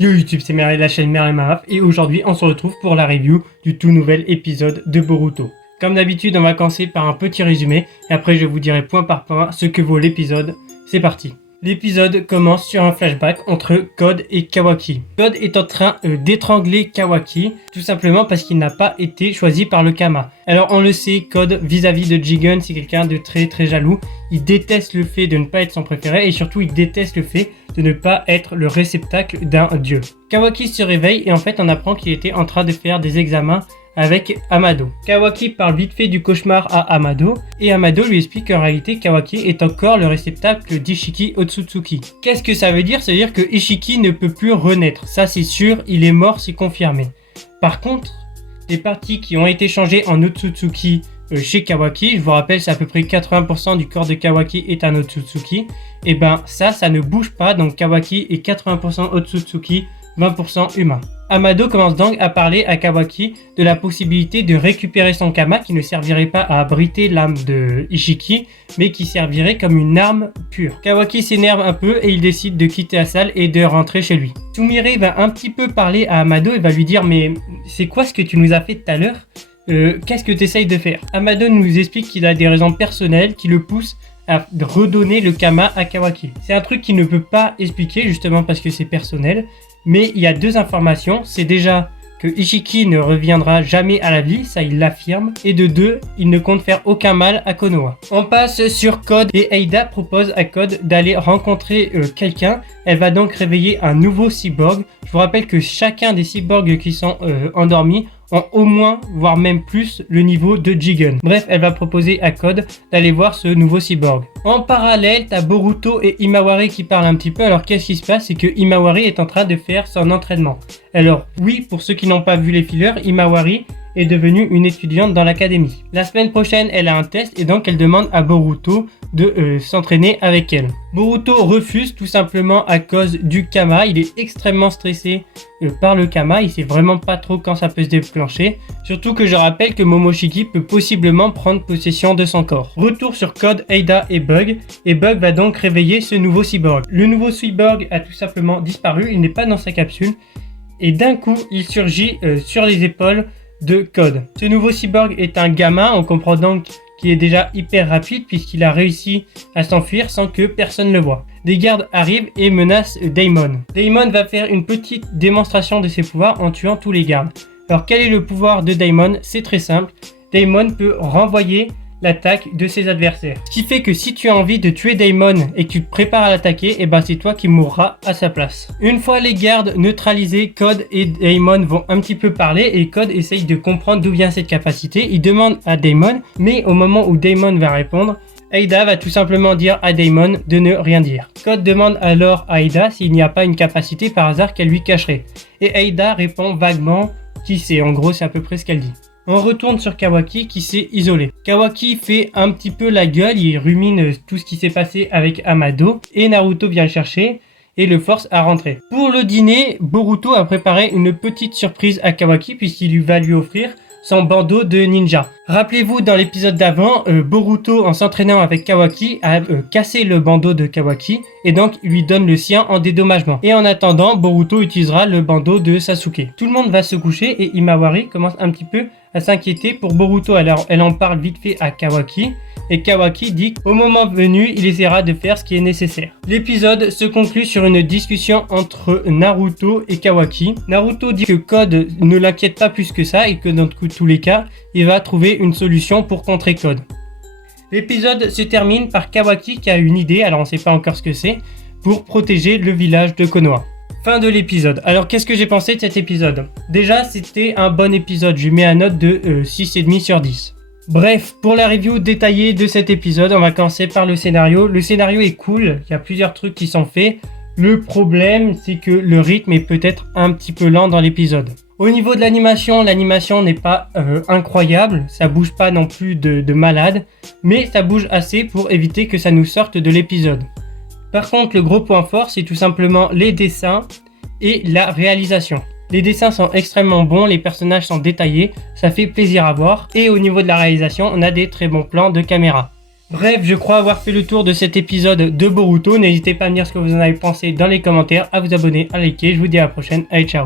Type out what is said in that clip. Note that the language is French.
Yo YouTube, c'est Merlin de la chaîne Merlin Maraf et aujourd'hui on se retrouve pour la review du tout nouvel épisode de Boruto. Comme d'habitude, on va commencer par un petit résumé et après je vous dirai point par point ce que vaut l'épisode. C'est parti. L'épisode commence sur un flashback entre Code et Kawaki. Code est en train d'étrangler Kawaki, tout simplement parce qu'il n'a pas été choisi par le Kama. Alors on le sait, Code vis-à-vis de Jigen, c'est quelqu'un de très jaloux. Il déteste le fait de ne pas être son préféré et surtout il déteste le fait de ne pas être le réceptacle d'un dieu. Kawaki se réveille et en fait on apprend qu'il était en train de faire des examens avec Amado. Kawaki parle vite fait du cauchemar à Amado et Amado lui explique qu'en réalité Kawaki est encore le réceptacle d'Ishiki Otsutsuki. Qu'est-ce que ça veut dire? Ça veut dire que Ishiki ne peut plus renaître, ça c'est sûr, il est mort, c'est confirmé. Par contre, les parties qui ont été changées en Otsutsuki chez Kawaki, je vous rappelle c'est à peu près 80% du corps de Kawaki est un Otsutsuki, et ben ça ne bouge pas, donc Kawaki est 80% Otsutsuki, 20% humain. Amado commence donc à parler à Kawaki de la possibilité de récupérer son Kama qui ne servirait pas à abriter l'âme de Ishiki, mais qui servirait comme une arme pure. Kawaki s'énerve un peu et il décide de quitter la salle et de rentrer chez lui. Sumire va un petit peu parler à Amado et va lui dire « Mais c'est quoi ce que tu nous as fait tout à l'heure ? Qu'est-ce que tu essayes de faire ?» Amado nous explique qu'il a des raisons personnelles qui le poussent à redonner le Kama à Kawaki. C'est un truc qu'il ne peut pas expliquer justement parce que c'est personnel. Mais il y a deux informations, c'est déjà que Ishiki ne reviendra jamais à la vie, ça il l'affirme, et de deux, il ne compte faire aucun mal à Konoha. On passe sur Code et Aida propose à Code d'aller rencontrer quelqu'un, elle va donc réveiller un nouveau cyborg. Je vous rappelle que chacun des cyborgs qui sont endormis ont au moins, voire même plus, le niveau de Jigen. Bref, elle va proposer à Code d'aller voir ce nouveau cyborg. En parallèle, t'as Boruto et Himawari qui parlent un petit peu. Alors qu'est-ce qui se passe? C'est que Himawari est en train de faire son entraînement. Alors oui, pour ceux qui n'ont pas vu les fillers, Himawari est devenue une étudiante dans l'académie. La semaine prochaine, elle a un test et donc elle demande à Boruto de s'entraîner avec elle. Boruto refuse tout simplement à cause du Kama. Il est extrêmement stressé par le Kama. Il sait vraiment pas trop quand ça peut se déclencher. Surtout que je rappelle que Momoshiki peut possiblement prendre possession de son corps. Retour sur Code, Aida et Bug. Et Bug va donc réveiller ce nouveau cyborg. Le nouveau cyborg a tout simplement disparu. Il n'est pas dans sa capsule. Et d'un coup, il surgit sur les épaules de Code. Ce nouveau cyborg est un gamin, on comprend donc qu'il est déjà hyper rapide puisqu'il a réussi à s'enfuir sans que personne le voie. Des gardes arrivent et menacent Daimon. Daimon va faire une petite démonstration de ses pouvoirs en tuant tous les gardes. Alors quel est le pouvoir de Daimon? C'est très simple, Daimon peut renvoyer l'attaque de ses adversaires. Ce qui fait que si tu as envie de tuer Daimon et que tu te prépares à l'attaquer, et ben c'est toi qui mourras à sa place. Une fois les gardes neutralisés, Code et Daimon vont un petit peu parler et Code essaye de comprendre d'où vient cette capacité. Il demande à Daimon, mais au moment où Daimon va répondre, Aida va tout simplement dire à Daimon de ne rien dire. Code demande alors à Aida s'il n'y a pas une capacité par hasard qu'elle lui cacherait. Et Aida répond vaguement qui sait, en gros c'est à peu près ce qu'elle dit. On retourne sur Kawaki qui s'est isolé. Kawaki fait un petit peu la gueule, il rumine tout ce qui s'est passé avec Amado et Naruto vient le chercher et le force à rentrer. Pour le dîner, Boruto a préparé une petite surprise à Kawaki puisqu'il va lui offrir son bandeau de ninja. Rappelez-vous dans l'épisode d'avant, Boruto en s'entraînant avec Kawaki a cassé le bandeau de Kawaki et donc il lui donne le sien en dédommagement. Et en attendant, Boruto utilisera le bandeau de Sasuke. Tout le monde va se coucher et Himawari commence un petit peu à s'inquiéter pour Boruto. Alors elle en parle vite fait à Kawaki et Kawaki dit qu'au moment venu, il essaiera de faire ce qui est nécessaire. L'épisode se conclut sur une discussion entre Naruto et Kawaki. Naruto dit que Code ne l'inquiète pas plus que ça et que dans tous les cas, il va trouver une solution pour contrer Code. L'épisode se termine par Kawaki qui a une idée, alors on ne sait pas encore ce que c'est, pour protéger le village de Konoha. Fin de l'épisode. Alors qu'est-ce que j'ai pensé de cet épisode? Déjà c'était un bon épisode, je lui mets une note de 6,5 sur 10. Bref, pour la review détaillée de cet épisode, on va commencer par le scénario. Le scénario est cool, il y a plusieurs trucs qui sont faits. Le problème c'est que le rythme est peut-être un petit peu lent dans l'épisode. Au niveau de l'animation n'est pas incroyable, ça bouge pas non plus de malade, mais ça bouge assez pour éviter que ça nous sorte de l'épisode. Par contre, le gros point fort, c'est tout simplement les dessins et la réalisation. Les dessins sont extrêmement bons, les personnages sont détaillés, ça fait plaisir à voir. Et au niveau de la réalisation, on a des très bons plans de caméra. Bref, je crois avoir fait le tour de cet épisode de Boruto. N'hésitez pas à me dire ce que vous en avez pensé dans les commentaires, à vous abonner, à liker. Je vous dis à la prochaine. Allez, ciao.